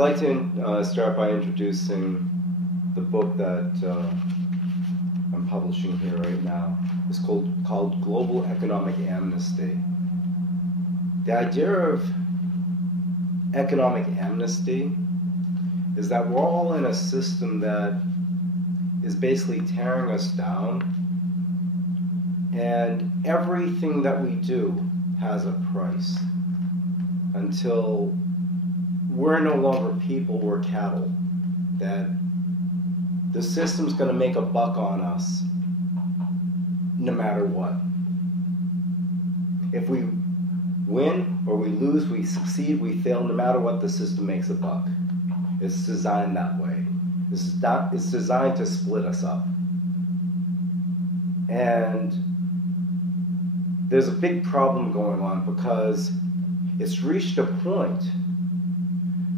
like to start by introducing the book that I'm publishing here right now. It's called Global Economic Amnesty. The idea of economic amnesty is that we're all in a system that is basically tearing us down, and everything that we do has a price until we're no longer people, we're cattle. That the system's going to make a buck on us no matter what. If we win or we lose, we succeed, we fail, no matter what, the system makes a buck. It's designed that way. It's designed to split us up. And there's a big problem going on because it's reached a point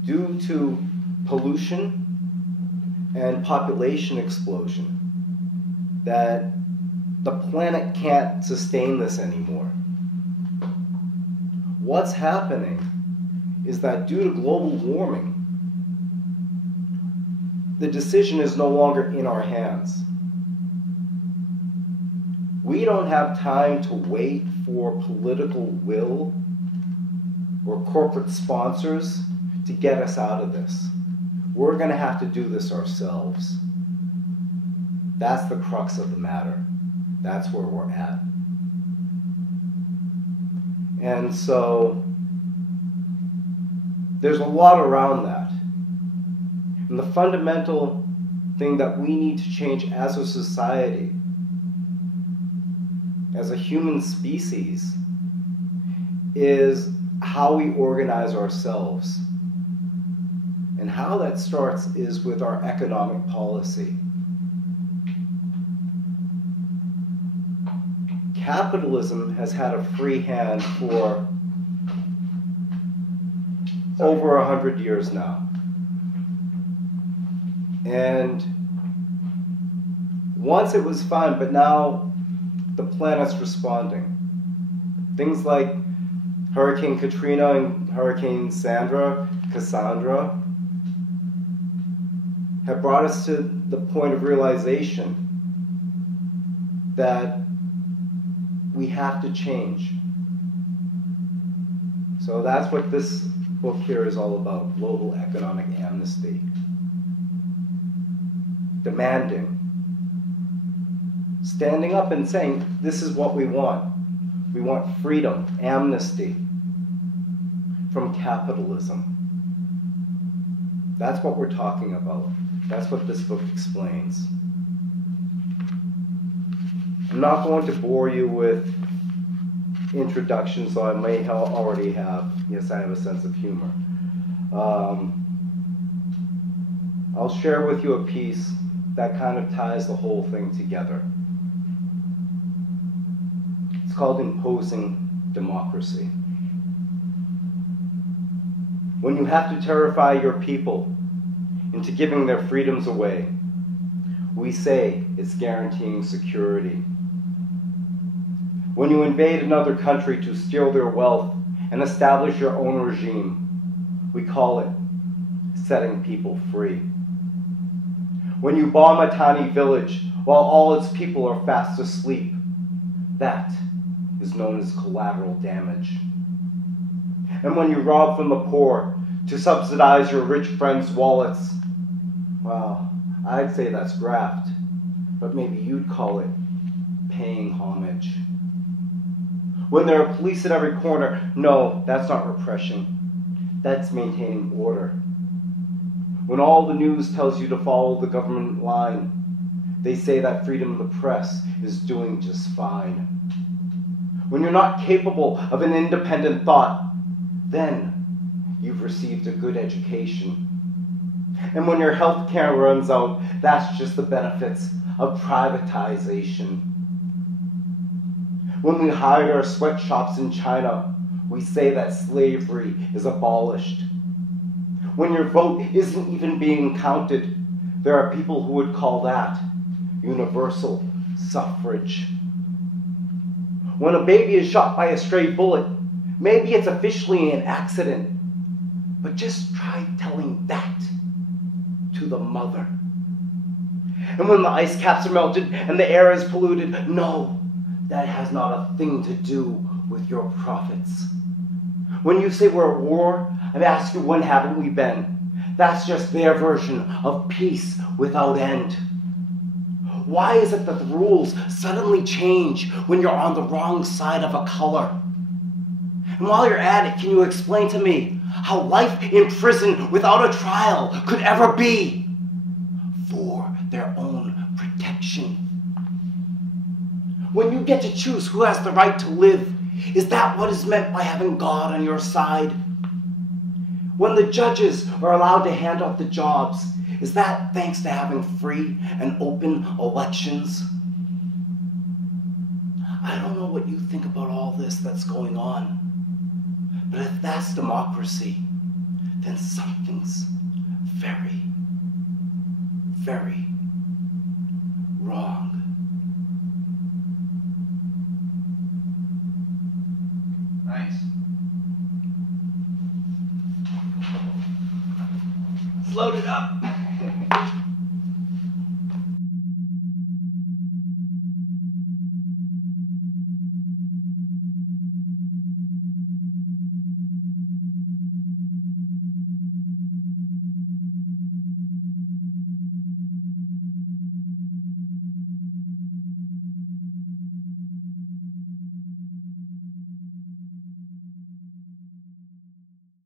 due to pollution and population explosion that the planet can't sustain this anymore. What's happening is that due to global warming, the decision is no longer in our hands. We don't have time to wait for political will or corporate sponsors to get us out of this. We're going to have to do this ourselves. That's the crux of the matter. That's where we're at. And so there's a lot around that. And the fundamental thing that we need to change as a society, as a human species, is how we organize ourselves. And how that starts is with our economic policy. Capitalism has had a free hand for over 100 years now. And once it was fine, but now the planet's responding. Things like Hurricane Katrina and Hurricane Cassandra, have brought us to the point of realization that we have to change. So that's what this book here is all about, Global Economic Amnesty. Demanding, standing up and saying, this is what we want. We want freedom, amnesty from capitalism. That's what we're talking about. That's what this book explains. I'm not going to bore you with introductions, though I may already have. Yes, I have a sense of humor. I'll share with you a piece that kind of ties the whole thing together. It's called Imposing Democracy. When you have to terrify your people into giving their freedoms away, we say it's guaranteeing security. When you invade another country to steal their wealth and establish your own regime, we call it setting people free. When you bomb a tiny village while all its people are fast asleep, that is known as collateral damage. And when you rob from the poor to subsidize your rich friends' wallets, well, I'd say that's graft, but maybe you'd call it paying homage. When there are police at every corner, no, that's not repression. That's maintaining order. When all the news tells you to follow the government line, they say that freedom of the press is doing just fine. When you're not capable of an independent thought, then you've received a good education. And when your health care runs out, that's just the benefits of privatization. When we hide our sweatshops in China, we say that slavery is abolished. When your vote isn't even being counted, there are people who would call that universal suffrage. When a baby is shot by a stray bullet, maybe it's officially an accident, But just try telling that to the mother. And when the ice caps are melted and the air is polluted, no, that has not a thing to do with your prophets. When you say we're at war, I ask you, when haven't we been? That's just their version of peace without end. Why is it that the rules suddenly change when you're on the wrong side of a color? And while you're at it, can you explain to me how life in prison without a trial could ever be for their own protection? When you get to choose who has the right to live, is that what is meant by having God on your side? When the judges are allowed to hand out the jobs, is that thanks to having free and open elections? I don't know what you think about all this that's going on, but if that's democracy, then something's very, very wrong. Nice. Let's load it up.